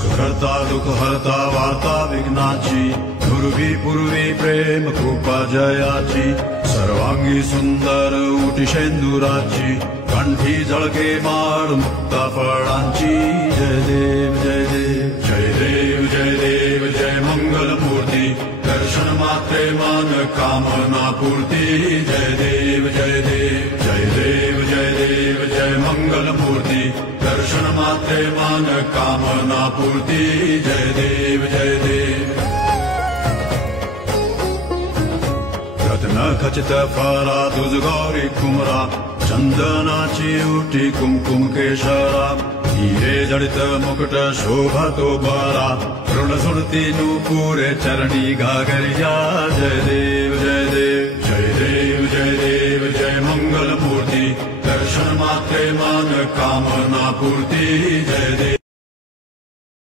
सुखकर्ता दुःखहर्ता वार्ता विघ्नाची पूर्वी पूर्वी प्रेम कृपा जयाची सर्वांगी सुंदर उटिशेंदुराची कंठी झळके माळ मुक्ता फळांची जय देव जय देव जय देव जय देव जय मंगल मूर्ती दर्शन मात्रे मन कामना पूर्ती जय देव जय देव जय देव जय देव जय मंगल मूर्ती दर्शन मात्रे मन कामना पूर्ती जय देव जय देव रत्न खचित फरा तुझ गौरी कुमरा चंदनाची उठी कुमकुम केशरा हिरे जडित मुकुट शोभा तो बरा ऋण सुरती नूपुरे चरणी घागरिया जय देव जय देव जय देव जय देव जय मंगल मूर्ती दर्शन मात्रे मन कामना पूर्ती जय देव